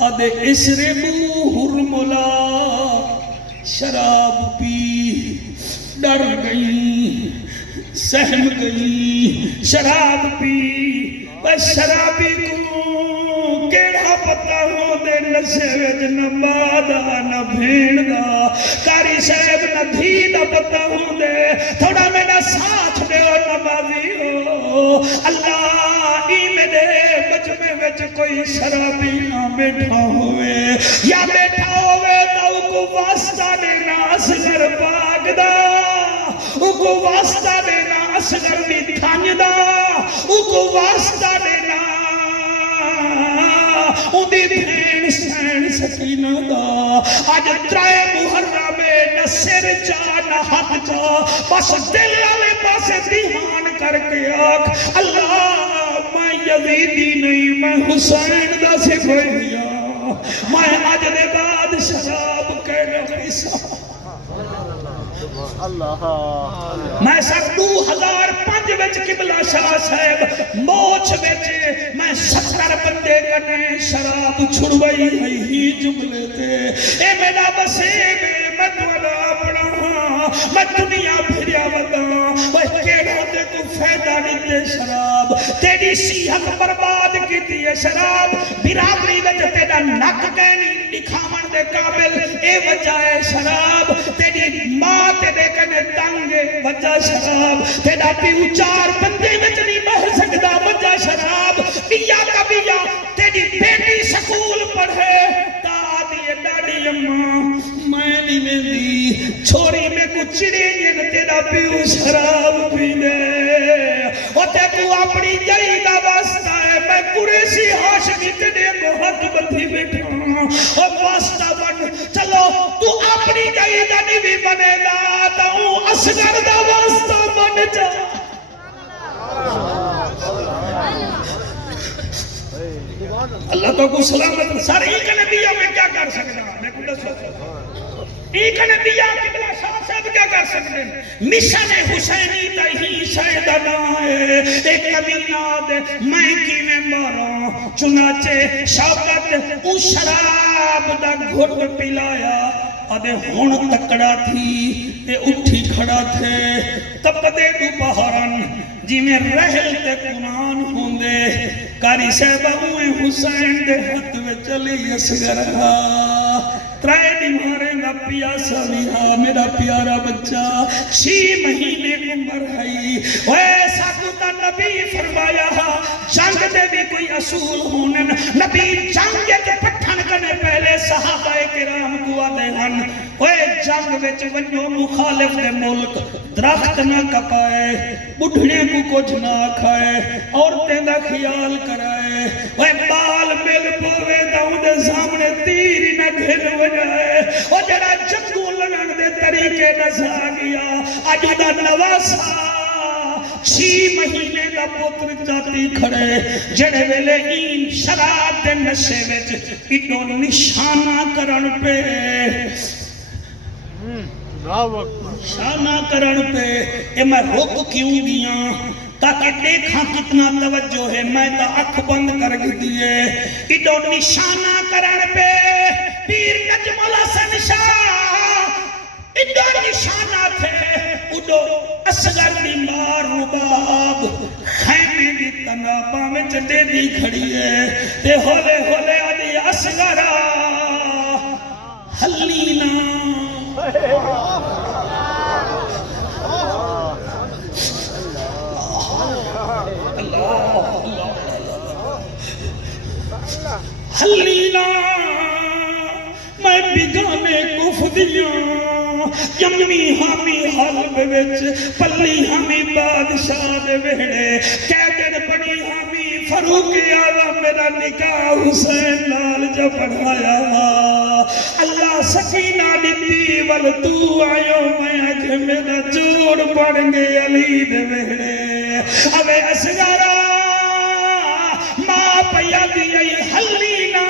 ادھے اسرے بو حرملا شراب پی ڈر گئی سہم گئی شراب پی بس شرابی کو کیڑا پتہ ہو دے نشے وچ نہ مادا نہ بھیڑ دا کاری صاحب نہ دھی دا پتہ ہو دے تھوڑا میرا ساتھ دے اور نمازی ہو اللہ ای میں دے بچمے وچ کوئی شرابی نہ بیٹھا ہوئے یا بیٹھا ہوئے تو کو واسطہ دینا اصغر پاک دا کو واسطہ دینا اصغر دی تھانج دا کو واسطہ دینا اُندی بھین سین سکینہ دا آج ترائے محرم نہ سر جا نہ حق جا بس دل والے پاسے دیوان کر کے آکھ اللہ میں یزیدی نہیں میں حسین دا سے گویا میں آج دے بعد شراب کہنا پیسا میں سب 2005 وچ قبلہ شاہ صاحب موچ وچ میں 70 بندے کنے شراب چھڑوائی ہی جملے تے اے میرا بسے میں تواڈا اپنا میں دنیا پھریا ودا وہ کیڑا دے کو فائدہ نہیں دے شراب تیری صحت برباد کیتی ہے شراب برادری وچ تیرا نک کہنی دکھاون دے قابل اے وجہ ہے شراب تیری ماں تیرے کنے تنگ وجہ شراب تیرا پیو چار بندے وچ نہیں بہ سکدا وجہ شراب بیا کا بیا تیری بیٹی سکول پڑھے تا آدھی ڈاڑی اماں میں نہیں مندی چھوڑی میں کچھ نہیں تیرا پیو شراب پینے وہ تے تو اپنی جائی دا واسطہ ہے میں قریشی ہاشمی تیرے کو ہاتھ بندھی بیٹھا اور واسطہ بن چلو تو اپنی جائی دا نہیں بھی بنے دا تا ہوں اصغر دا واسطہ بن جا اللہ تو کو سلامت سارے ایک نبیہ میں کیا کر سکتا میں کو دسو ایک نبیہ قبلہ شاہ صاحب کیا کر سکتے ہیں مشن حسینی تہی شہدہ ہے ایک کمینہ دے میں کی میں مارا چنانچہ شوکت اس شراب دا گھٹ پلایا آدھے ہون تکڑا تھی اے اٹھی کھڑا تھے تب دے دو بہرن جی میں رہل تے قرآن ہوں دے کاری صاحبہ ہوئے حسین دے ہاتھ میں چلی اصغرہا ترائے دیوارے نہ پیا سویہا میرا پیارا بچہ 6 مہینے عمر ہے ویسا تا نبی فرمایا جنگ دے بھی کوئی اصول ہونن نبی جنگ کے پٹھن کنے پہلے صحابہ کرام کو آتے ہن وہ جنگ وچ ونجو مخالف دے ملک درخت نہ کپائے بڑھنے کو کچھ نہ کھائے عورتیں دا خیال کرائے وہ بال مل پوے داؤں دے سامنے تیری نہ گھن وجائے وہ جڑا جنگو لڑن دے طریقے نہ سا گیا آجو دا نواسا 6 مہینے دا پوتر جاتی کھڑے جڑے ویلے این شراب دے نشے وچ ایڈو نشانہ کرن پہ نشانہ کرن پہ اے میں روک کیوں گیا تاکہ دیکھاں کتنا توجہ ہے میں تا اکھ بند کر دیئے ایڈو نشانہ کرن پہ پیر نجم الحسن شاہ ایڈو نشانہ تھے اڈو اصغر دی مار رباب خیمے دی تنابہ میں چٹے دی کھڑی ہے تے ہولے ہولے آدھی اصغرہ حلینا حلینا میں بگانے کفدیاں یمی ہمی حلب وچ پلی ہمی بادشاہ دے ویڑے قیدر بنی ہمی فاروق اعظم میرا نکاح حسین نال جو پڑھایا اللہ سکینہ دیتی ول تو آئیو میں آکھ میرا جوڑ پڑھ گے علی دے ویڑے اوے اصغرہ ماں پیا دیئی حلینا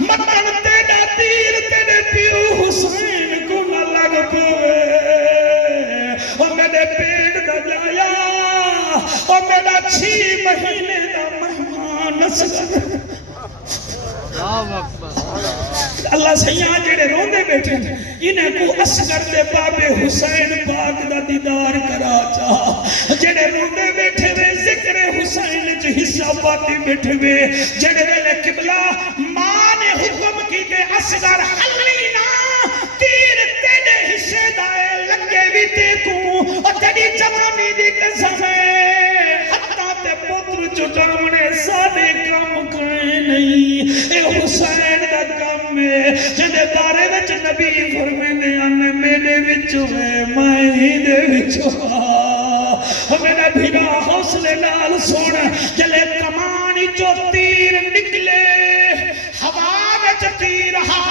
مطن تیڑا تیر تیڑے پیو حسین کو نہ لگ پوے اور میرے پیٹ دا جایا اور میرا 6 مہینے دا مہمان اصغر اللہ سیاں جڑے روندے بیٹھے انہیں کو اصغر دے بابے حسین پاک دا دیدار کرا چاہ جڑے روندے بیٹھے وے ذکر حسین چ حصہ پاتی بیٹھے وے جڑے ویلے قبلہ ماں نے حکم کی کہ اصغر حلینا تیر تیرے حصے دائے لگے بھی دیکھوں اور تیری جوانی دی قسم ہے حتیٰ تے پتر چٹامنے سادے کام کرے نہیں اے حسین دا کام ہے جنہیں بارے وچ نبی فرمینے آنے میرے وچوں میں ہی دے وچوں میرا بھیڑا حوصلے نال سونا جلے کمانی جو تیر نکلے ہوا وچ تیر ہا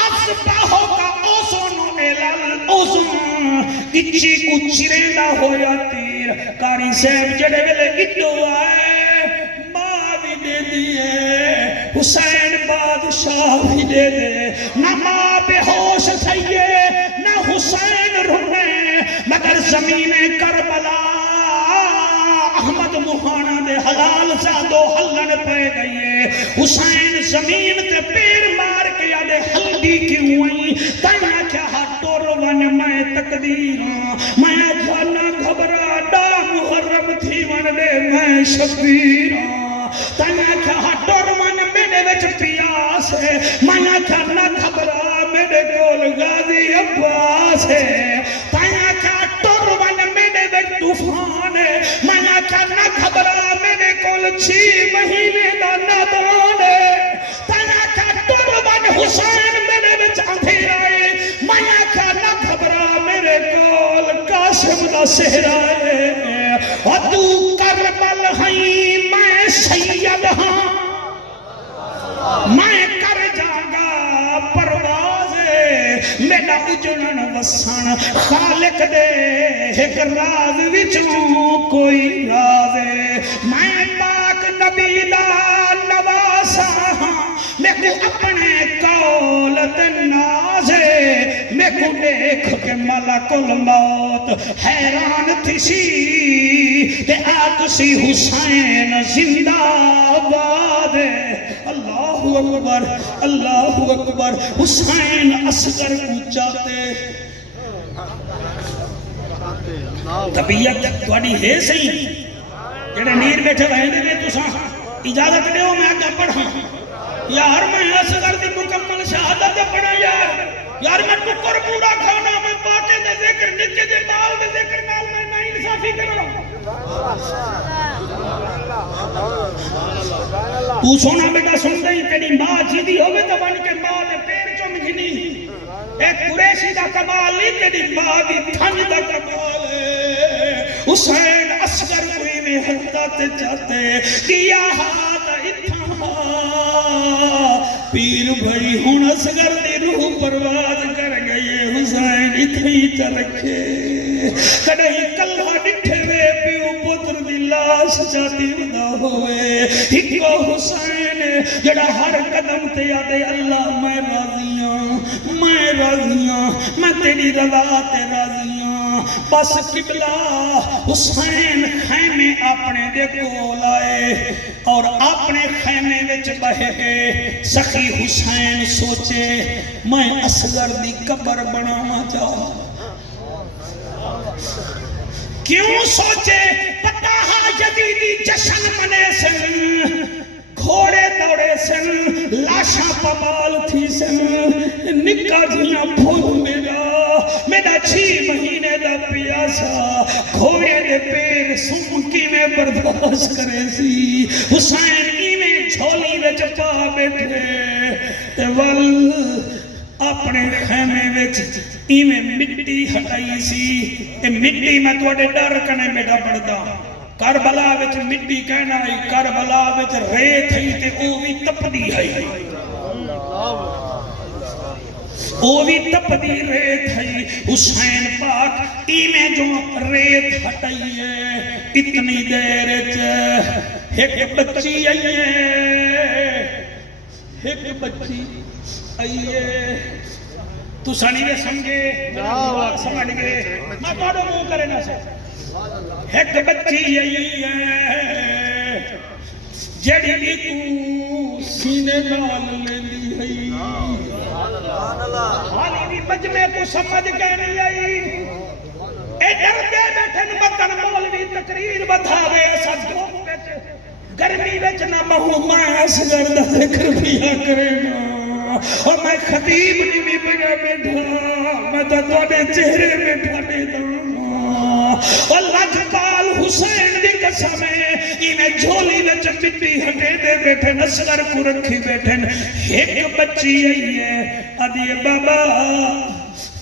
اصباہوں کا اوزن ایلال اوزن اچھی کچھ ریندہ ہویا تیر کاری صاحب جڑے ویلے اٹھو آئے ماں بھی دے دیئے حسین بادشاہ بھی دے دے نہ ماں بے ہوش تھائیے نہ حسین رونے مگر زمین کربلا احمد مہانا دے حلال زادو حلن پہ گئیے حسین زمین تے پیر مار کے آدھے حلدی کیوں آئی تائیہ کیا ہاتھ ٹور ون میں تک تقدیر میں جانا گھبرا ڈا محرم تھی ون دے میں شبیر تایا کیا ڈر من میرے وچ پیاس ہے میں کیا نہ گھبرا میرے کول غازی عباس ہے تایا کیا ڈر من میرے وچ طوفان ہے میں کیا نہ گھبرا میرے کول 6 مہینے دا نادان ہے تایا کیا ڈر من حسین میرے وچ اندھیرا ہے میں کیا نہ گھبرا میرے کول قاسم دا صحرا ہے اور تو کربل ہیں میں سید ہاں میں کر جاگا پرواز میرا اجڑن وسن خالق دے ایک راز وچوں کوئی راز میں پاک نبی دا نواسا ہاں میں کو اپنے قول تے ناز میں کو دیکھ کے ملک الموت حیران تھی سی تے آگ سی حسین زندہ آباد اللہ اکبر حسین اصغر کو چاہتے طبیعت تھوڑی ہے صحیح جڑے نیر بیٹھے رہنے دے تو اجازت دے ہو میں آگا پڑھا یار میں اصغر دی مکمل شہادت پڑھا یار میں ٹکر پورا کھانا میں پاکے دے ذکر نکے دے بال دے ذکر نال میں نہ انصافی کروں تو سونا بیٹا سن گئی تیری ماں جیدی ہوگے تو بن کے ماں دے پیر چم گھنی ایک قریشی دا کمال نہیں تیری ماں دی تھن دا کمال ہے حسین اصغر کوئی میں حدت چاہتے کیا ہاتھ اتھا پیر بھائی ہون اصغر دی روح پرواز کر گئی حسین اتنی چرکھے کڑھئی کلہ ڈٹھے میں پیو پتر دی لاش جاتی ودا ہوئے ہکو حسین جڑا ہر قدم تے یادے اللہ میں راضیاں میں تیری رضا تے راضیاں بس قبلہ حسین خیمے اپنے دے کو لائے اور اپنے خیمے وچ بہے گئے سخی حسین سوچے میں اصغر دی قبر بنانا چاہا کیوں سوچے پتہ جدیدی جشن منے سن گھوڑے دوڑے سن لاشاں پمال تھی سن نکا جیاں پھول میرا 6 مہینے دا پیاسا گھوڑے دے پیر سمکی میں برداشت کرے سی حسین ایویں جھولی وچ پا بیٹھے ول اپنے خیمے وچ ایویں مٹی ہٹائی سی اے مٹی میں تواڈے ڈر کنے بیٹا پڑدا کربلا وچ مٹی کہنا ہے کربلا وچ ریت ہی تے او بھی تپدی ہے او بھی تپدی ریت ہے حسین پاک ایویں جو ریت ہٹائی ہے اتنی دیر وچ ایک بچی آئی ہے ایک بچی آئیے تو سانی دے سمجھے سمجھ گئے میں توڑو منہ کرے نہ سے ایک بچی آئی ہے جڑی تو سینے نال لے لی ہے حالی بھی مجمع کو سمجھ کے نہیں آئی اے ڈر دے بیٹھن بطن مولوی تقریر بتاوے سچ گرمی وچ نہ مہو میں اصغر دا ذکر پیا کرے گا اور میں خطیب نہیں بھی بنا بیٹھا میں تو توڑے چہرے بیٹھا بیٹھا اور لجپال حسین دی قسم ہے انہیں جھولی وچ مٹی ہٹے دے بیٹھے اصغر کو رکھی بیٹھے ایک بچی آئی ہے ادھی بابا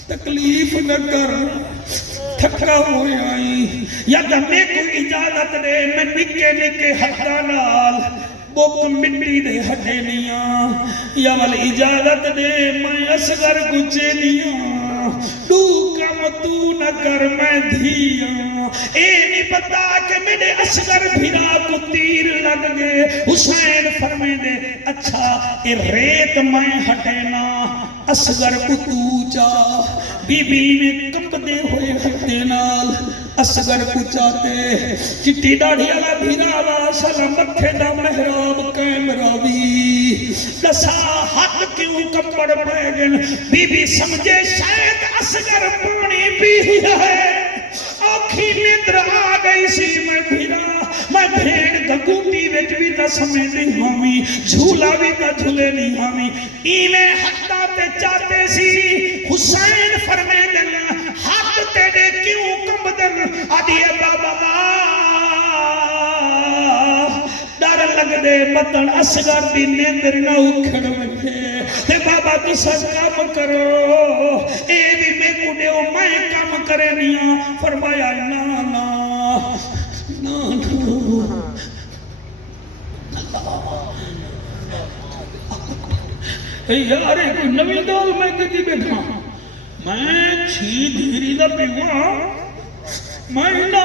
تکلیف نہ کر تھکا ہوئے آئی یا میں کو اجازت دے میں نکے نکے ہتھاں نال بک مٹی دے ہٹے نیاں یا وال اجازت دے میں اصغر کو چینیاں دو کم تو نہ کر میں دھیاں اے نہیں پتا کہ میرے اصغر بھیرا کو تیر لگ گئے حسین فرمے دے اچھا اے ریت میں ہٹینا اصغر کو تو چاہ بی بی میں کمپ دے ہوئے ہٹے نال اصغر کو چاہتے چٹی داڑھی والا بھیرا وا سلام متھے دا محراب قائم راوی دسا حق کیوں کپڑ پے گن بی بی سمجھے شاید اصغر پانی پی ہے اوکھی نیندر آ گئی سی میں بھیرا میں بھیڑ گگوٹی وچ بھی تا سمے نہیں ہومی جھولا بھی تا جھولے نہیں ہومی ایویں ہتھاں تے چاہتے سی حسین فرمے دن ہاتھ تیرے کیوں کمبدن آدھیے بابا ڈر لگ دے متن اصغر دی نیندر نہ اکھڑ وجے تے بابا تسا کام کرو اے بھی میں کو دیو میں کام کرے نیاں فرمایا نا نا نا یار ایک نوی دال میں کتی بیٹھا میں چھی دھیری دا پیوا میں نا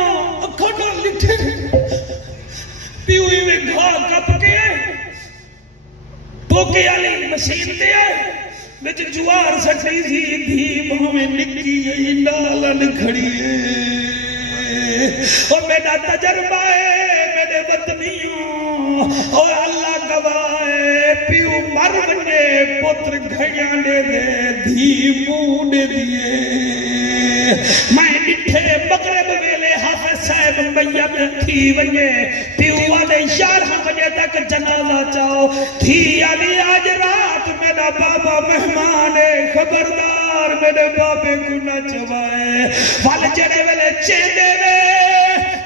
اکھڑا لٹھے پیوئی میں گھا کپ کے ٹوکے آلی مشین دے آئے بچ جوار سٹی سی دھی بہمیں نکی گئی نالن کھڑی ہے اور میرا تجربہ ہے میرے وطنیوں اور اللہ گواہ پیو مر بنے پتر گھڑیاں دے دھی موڈ دیئے میں ڈٹھے مغرب ویلے حافظ صاحب میت تھی ونجے پیو والے 11 بجے تک جنازہ چاہو تھی علی آج رات میرا بابا مہمان ہے خبردار میرے بابے کو نہ چبائے وال جڑے ویلے چیندے وے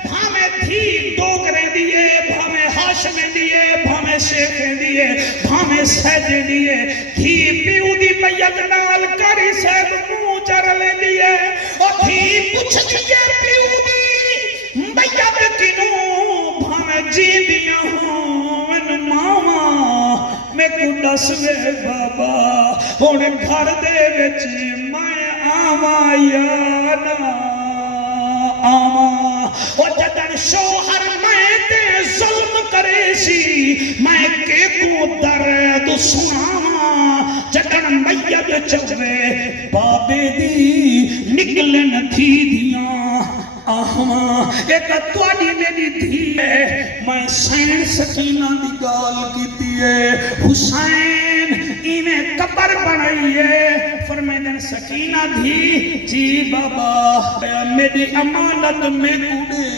بھامے تھی ڈوگرے دیئے بھامے ہاشمیں دیئے بھامے شیخیں دیئے بھامے سیدے دیئے تھی پیو دی میت نال کاری صاحب منہ چر لے دیئے اور تھی پوچھ دیئے پیو دی میت کنوں بھامے جی دیا ہوں ان ماما میں کو دسوے بابا ہونے گھر دے وچ میں آواں یا نا آواں اور جدن شوہر میں تے ظلم کرے سی میں کے کو درد سناواں جدن میت چوے بابے دی نکلن تھی دیاں آہاں ایک توڑی میری دھی ہے میں سین سکینہ دی گال کیتی ہے حسین انہیں قبر بنائی ہے فرمائیں سکینہ دھی جی بابا میری امانت میں کوڑے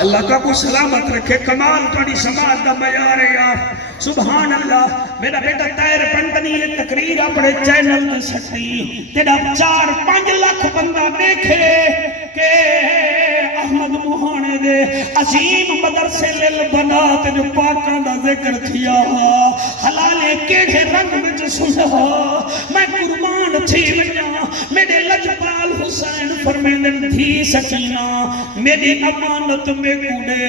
اللہ کا کو سلامت رکھے کمال توڑی سماعت دا بیار ہے یار سبحان اللہ میرا بیٹا تائر پنڈنی یہ تقریر اپنے چینل تے سکتی تیرا 4-5 لاکھ بندہ دیکھے کہ احمد موہانے دے عظیم مدرسے لیل بنات جو پاکاں دا ذکر کیا حلالے کیڑے رنگ میں سنا میں قربان تھی ونجا میرے لجپال حسین فرمیندن تھی سکینہ میری امانت میں کوڑے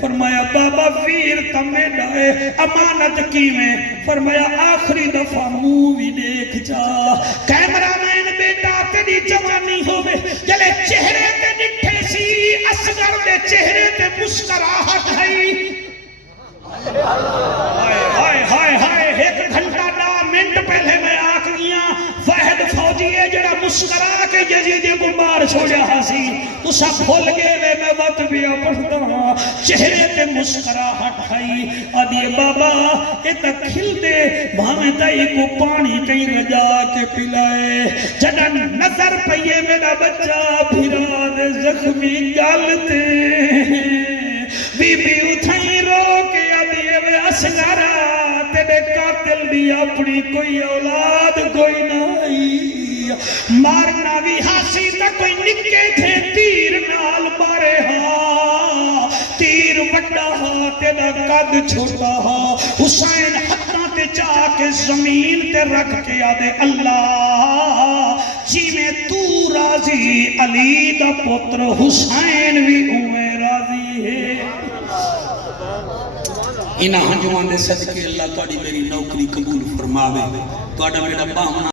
فرمایا بابا ویر تمہیں ڈائے امانت کی میں فرمایا آخری دفعہ مووی دیکھ جا کیمرہ مین بیٹا تیری جوانی ہوئے جلے چہرے تے نٹھے سی اصغر دے چہرے تے مسکراہٹ ہے ہائے ہائے ہائے 1 گھنٹہ 10 منٹ پہلے میں آکھ گیا واحد فوجی ہے جڑا مسکرا کے یزید کو مار چھوڑیا ہاسی تو سب بھول گئے وے میں وقت بھی پڑھتا ہوں چہرے تے مسکراہٹ ہے آدھیے بابا اے تک کھل دے بھامے تائی کو پانی کہیں رجا کے پلائے جدن نظر پئیے میرا بچہ پھرا دے زخمی گالتے بی بی اتھائی رو کے آدھیے وے اصغرہ تیرے قاتل بھی اپنی کوئی اولاد کوئی نہیں مارنا بھی ہاسی تا کوئی نکے تھے تیر نال مارے ہاں تیر وڈا ہاں تیرا قد چھوٹا ہاں حسین ہتھاں تے جا کے زمین تے رکھ کے آدھے اللہ جی میں تو راضی علی دا پتر حسین بھی ہوئے راضی ہے انہاں ہنجوان دے صدقے اللہ تواڈی میری نوکری قبول فرماوے تواڈا میرا باہمنا